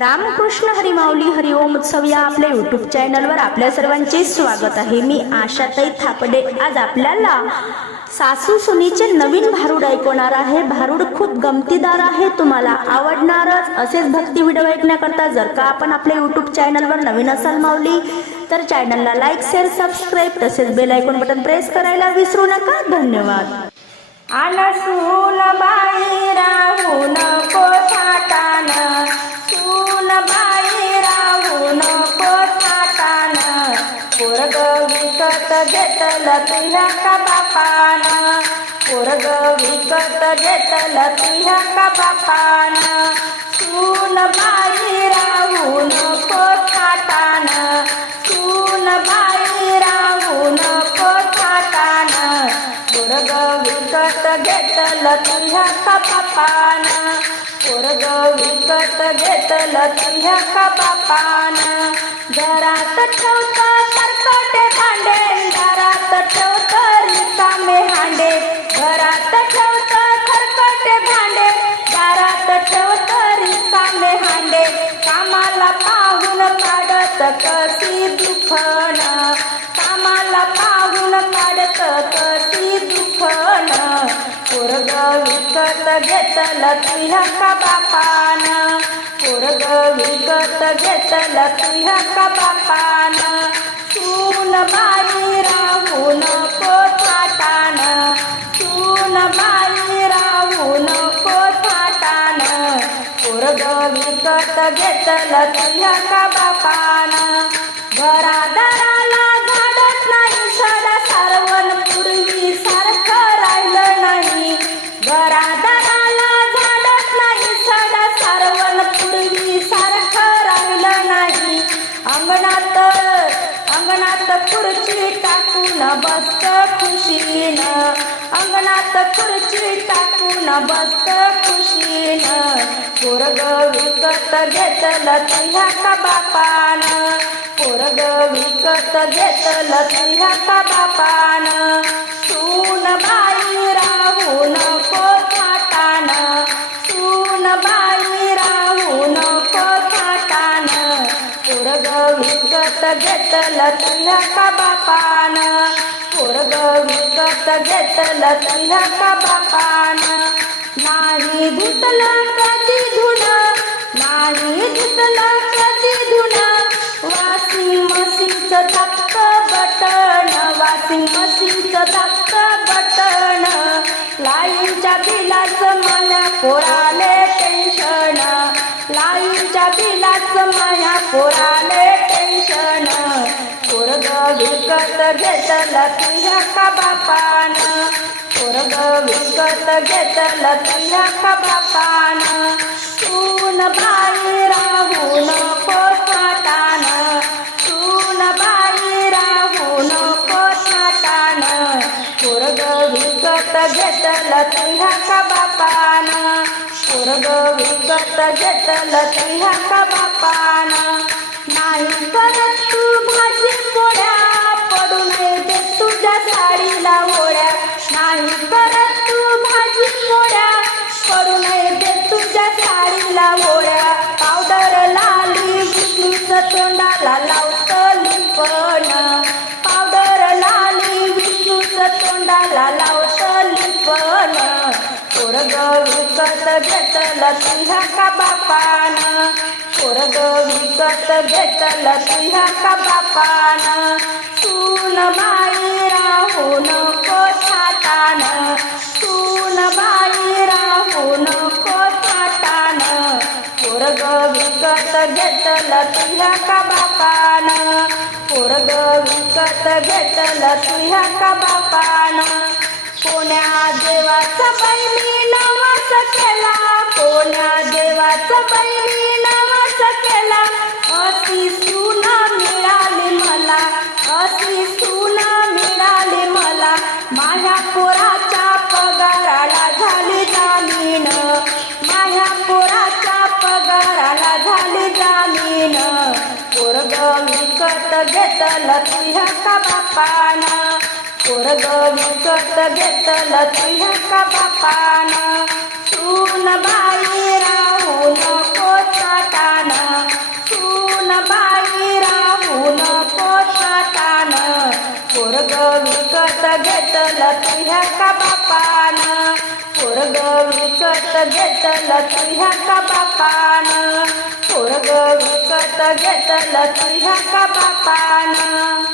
रामकृष्ण हरिमाऊली हरिओम उत्सव या आपल्या युट्यूब चॅनलवर आपल्या सर्वांचे स्वागत आहे. मी आशाताई थापडे. आज आपल्याला सासू सुनीचे नवीन भारूड ऐकवणार आहे. भारूड खूप गमतीदार आहे. तुम्हाला आवडणारच असेच भक्ती व्हिडिओ ऐकण्याकरता जर का आपण आपल्या युट्यूब चॅनलवर नवीन असाल माऊली तर चॅनलला लाईक शेअर सबस्क्राईब तसेच बेल ऐकून बटन प्रेस करायला विसरू नका. धन्यवाद. अनसून माई राहू नको थाटान पोरग विकत घेतल तुझ्या का बापान? पोरग विकत घेतल तुझ्या का बापान? सून माई राहू नको थाटान सून माई घेतल तुझ्या का बापान पोरग विकत घेतल तुझ्या का बापान घरात ठेवत कर्कटे भांडे घरात ठेवत रिकामे हांडे घरात ठेवत खरकटे भांडे घरात ठेवत रिकामे हांडे कामाला पाहून काढत कशी दुखण? कामाला पाहून काढत कशी पोरग विकत घेतल तुझ्या का बापान. पोरग विकत घेतल तुझ्या का बापान. सून बाई राहून नको सून बाई राहून नको पोरग विकत घेतल तुझ्या का बापान. घरादाराला अंगणात अंगणात खुर्ची टाकून बसत खुशीन. अंगणात खुर्ची टाकून बसत खुशीन. पोरग विकत घेतलं तुझ्या का बापान? पोरग विकत घेतलं तुझ्या का बापान? सून बाई राहू नको विकत घेतल का बापान पोरग विकत घेतल तुझ्या का बापान नाही धुतलं कधी धुण नाही धुतलं कधी धुण वाशिंग मशीनचं धाकट बटन वाशिंग मशीनचं धाकट बटन लाईनच्या बिलाचं मला पोराले टेन्शन. लाईनच्या बिलाचं माया पोराले विकत घेतला तुझ्या का बापान पोरग विकत घेतल तुझ्या का बापान सून बाई राहू नको थाटान सून बाई राहू नको पोरग विकत घेतल तुझ्या का बापान पोरग विकत घेतल तुझ्या का बापान नाही त्याला लावतं लिपण पावडर लाली विष्णूच तोंडाला लावतं लिपण पोरग विकत घेतलं तुझ्या का बापान? पोरग विकत घेतलं तुझ्या का बापान? सून माई राहू नको थाटान पोरग विकत घेतल तुझ्या का बापान? पोरग विकत घेतल तुझ्या का बापान? कोण्या देवाचा बैली नवस केला? कोण्या देवाचा बैली पोरग विकत घेतल तुह्या का बापान. पोरग विकत घेतल तुह्या का बापान सून बाई राहून पोटाटान सून बाई राहून पोटाटान पोरग विकत घेतल तुह्या का बापान? पोरग विकत घेतलं तुझ्या का बापान. पोरग विकत घेतलं तुझ्या का बापान.